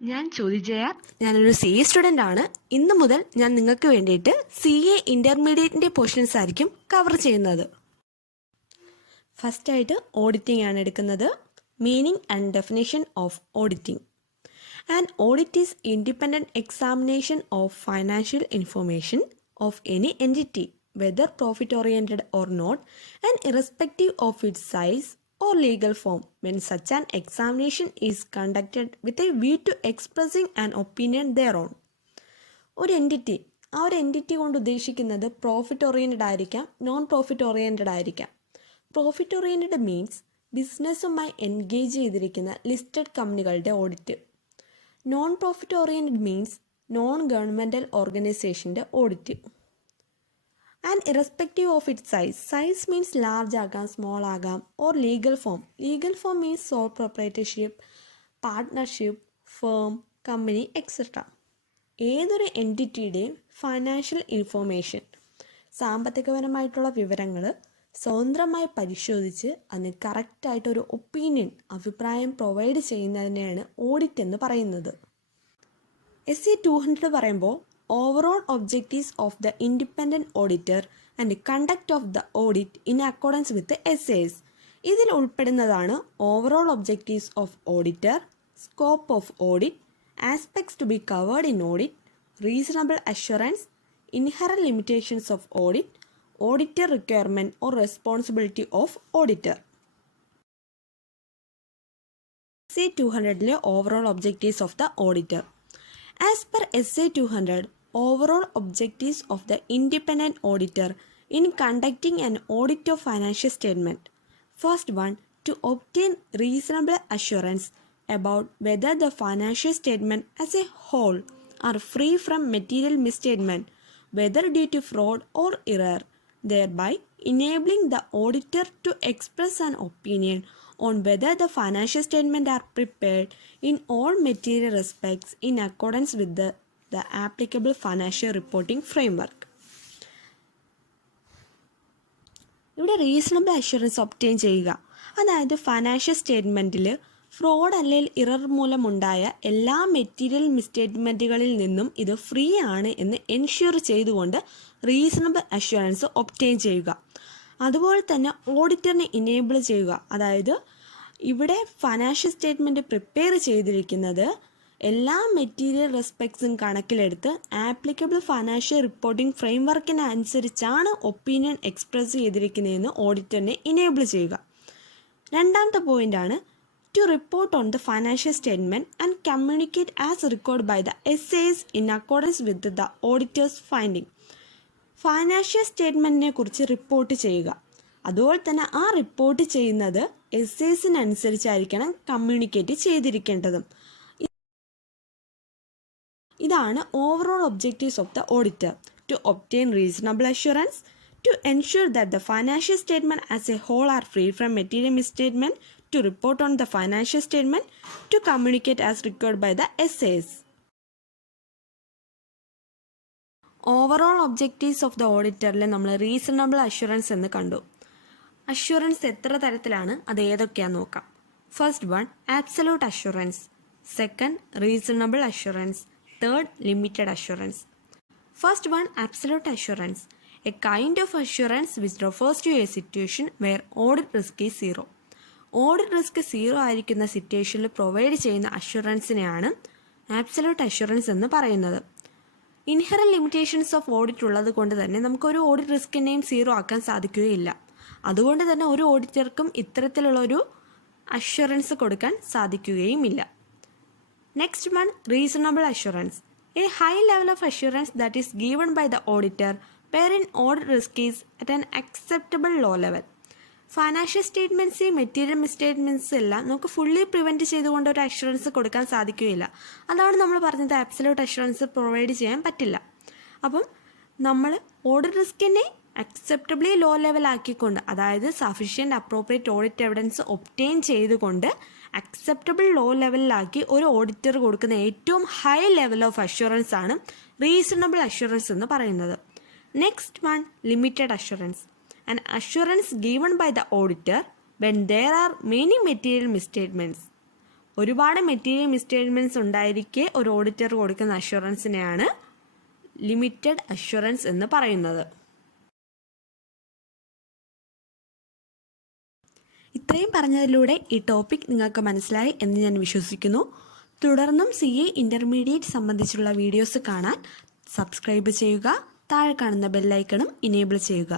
ഞാൻ ചോദിച്ചയ ഞാനൊരു CA student ആണ്. ഇന്ന് മുതൽ ഞാൻ നിങ്ങൾക്ക് വേണ്ടിയിട്ട് CA ഇൻ്റർമീഡിയറ്റിൻ്റെ പോർഷൻസ് ആയിരിക്കും കവർ ചെയ്യുന്നത്. ഫസ്റ്റായിട്ട് ഓഡിറ്റിംഗ് ആണ് എടുക്കുന്നത്. Meaning and definition of auditing. An audit is independent examination of financial information of any entity, whether profit-oriented or not, and irrespective of its size or legal form, when such an examination is conducted with a view to expressing an opinion thereon. ഒരു entity, ആ ഒരു entity കൊണ്ട് ഉദ്ദേശിക്കുന്നത് profit oriented ആയിരിക്കാം, non profit oriented ആയിരിക്കാം. Profit oriented means ബിസിനസ്സുമായി engage ചെയ്തിരിക്കുന്ന listed കമ്പനികളുടെ audit. Non profit oriented means non governmental ഓർഗനൈസേഷൻ്റെ audit. And irrespective of it size means large ആകാം, സ്മോൾ ആകാം. Or legal form means sole proprietorship, partnership, firm, company etcetera. ഏതൊരു എൻറ്റിറ്റിയുടെയും financial information, സാമ്പത്തികപരമായിട്ടുള്ള വിവരങ്ങൾ സ്വതന്ത്രമായി പരിശോധിച്ച് അതിന് കറക്റ്റായിട്ടൊരു ഒപ്പീനിയൻ, അഭിപ്രായം പ്രൊവൈഡ് ചെയ്യുന്നതിനെയാണ് ഓഡിറ്റ് എന്ന് പറയുന്നത്. SC 200 പറയുമ്പോൾ overall objectives of the independent auditor and conduct of the audit in accordance with SAS. ഇതിൽ ഉൾപ്പെടുന്നതാണ് overall objectives of auditor, scope of audit, aspects to be covered in audit, reasonable assurance, inherent limitations of audit, auditor requirement or responsibility of auditor. SA 200 overall objectives of the auditor. As per SA 200, overall objectives of the independent auditor in conducting an audit of financial statement. First one, to obtain reasonable assurance about whether the financial statement as a whole are free from material misstatement, whether due to fraud or error, thereby enabling the auditor to express an opinion on whether the financial statements are prepared in all material respects in accordance with the applicable financial reporting framework. ഇവിടെ reasonable assurance obtain ചെയ്യുക, അതായത് financial സ്റ്റേറ്റ്മെൻറ്റിൽ fraud അല്ലെങ്കിൽ error മൂലമുണ്ടായ എല്ലാ material മിസ്റ്റേറ്റ്മെൻറ്റുകളിൽ നിന്നും ഇത് free ആണ് എന്ന് എൻഷ്യൂർ ചെയ്തുകൊണ്ട് റീസണബിൾ അഷ്വറൻസ് ഒബ്റ്റെയിൻ ചെയ്യുക. അതുപോലെ തന്നെ ഓഡിറ്ററിനെ ഇനേബിൾ ചെയ്യുക, അതായത് ഇവിടെ ഫൈനാൻഷ്യൽ സ്റ്റേറ്റ്മെൻറ്റ് പ്രിപ്പയർ ചെയ്തിരിക്കുന്നത് എല്ലാ മെറ്റീരിയൽ റെസ്പെക്ട്സും കണക്കിലെടുത്ത് ആപ്ലിക്കബിൾ ഫൈനാൻഷ്യൽ റിപ്പോർട്ടിംഗ് ഫ്രെയിംവർക്കിന് അനുസരിച്ചാണ് ഒപ്പീനിയൻ എക്സ്പ്രസ് ചെയ്തിരിക്കുന്നതെന്ന് ഓഡിറ്ററിനെ ഇനേബിൾ ചെയ്യുക. രണ്ടാമത്തെ പോയിൻ്റാണ് to report on the financial statement and communicate as recorded by the SAS in accordance with the auditor's finding. Financial സ്റ്റേറ്റ്മെൻറ്റിനെ കുറിച്ച് റിപ്പോർട്ട് ചെയ്യുക, അതുപോലെ തന്നെ ആ റിപ്പോർട്ട് ചെയ്യുന്നത് SAസിനനുസരിച്ചായിരിക്കണം കമ്മ്യൂണിക്കേറ്റ് ചെയ്തിരിക്കേണ്ടതും. ഇതാണ് overall objectives of the auditor. To obtain reasonable assurance, to ensure that the financial statement as a whole are free from material misstatement, to report on the financial statement, to communicate as required by the SAS. Overall objectives of the ഓഡിറ്ററിൽ നമ്മൾ reasonable assurance എന്ന് കണ്ടു. Assurance എത്ര തരത്തിലാണ്, അത് ഏതൊക്കെയാണെന്ന് നോക്കാം. First one, absolute assurance. Second, reasonable assurance. Third, limited assurance. First one, absolute assurance. A kind of assurance which refers to a situation where audit risk is zero. Audit risk zero ആയിരിക്കുന്ന സിറ്റുവേഷനിൽ provide ചെയ്യുന്ന അഷ്വറൻസിനെയാണ് absolute assurance എന്ന് പറയുന്നത്. Inherent limitations of audit ഉള്ളത് കൊണ്ട് തന്നെ നമുക്കൊരു audit റിസ്കിനെയും zero ആക്കാൻ സാധിക്കുകയില്ല. അതുകൊണ്ട് തന്നെ ഒരു ഓഡിറ്റർക്കും ഇത്തരത്തിലുള്ളൊരു അഷ്വറൻസ് കൊടുക്കാൻ സാധിക്കുകയുമില്ല. Next one, reasonable assurance. A high level of assurance that is given by the auditor wherein audit risk is at an acceptable low level. Financial statements, material misstatements എല്ലാം നമുക്ക് ഫുള്ളി പ്രിവെൻറ്റ് ചെയ്തുകൊണ്ട് ഒരു assurance കൊടുക്കാൻ സാധിക്കുകയില്ല. അതാണ് നമ്മൾ പറഞ്ഞത്, absolute assurance provide ചെയ്യാൻ പറ്റില്ല. അപ്പം നമ്മൾ ഓഡിറ്റ് റിസ്കിനെ അക്സെപ്റ്റബിളി ലോ ലെവലാക്കിക്കൊണ്ട്, അതായത് sufficient appropriate audit evidence obtain ചെയ്തുകൊണ്ട് അക്സെപ്റ്റബിൾ ലോ ലെവലിലാക്കി ഒരു ഓഡിറ്റർ കൊടുക്കുന്ന ഏറ്റവും ഹൈ ലെവൽ ഓഫ് അഷ്വറൻസ് ആണ് റീസണബിൾ അഷ്വറൻസ് എന്ന് പറയുന്നത്. Next one, limited assurance. An assurance given by the auditor when there are many material misstatements. ഒരുപാട് material മിസ്റ്റേറ്റ്മെൻറ്റ്സ് ഉണ്ടായിരിക്കെ ഒരു auditor കൊടുക്കുന്ന അഷ്വറൻസിനെയാണ് ലിമിറ്റഡ് അഷ്വറൻസ് എന്ന് പറയുന്നത്. ഇത്രയും പറഞ്ഞതിലൂടെ ഈ ടോപ്പിക് നിങ്ങൾക്ക് മനസ്സിലായി എന്ന് ഞാൻ വിശ്വസിക്കുന്നു. തുടർന്നും CA ഇൻ്റർമീഡിയറ്റ് സംബന്ധിച്ചുള്ള വീഡിയോസ് കാണാൻ സബ്സ്ക്രൈബ് ചെയ്യുക. താഴെ കാണുന്ന ബെല്ലൈക്കണും ഇനേബിൾ ചെയ്യുക.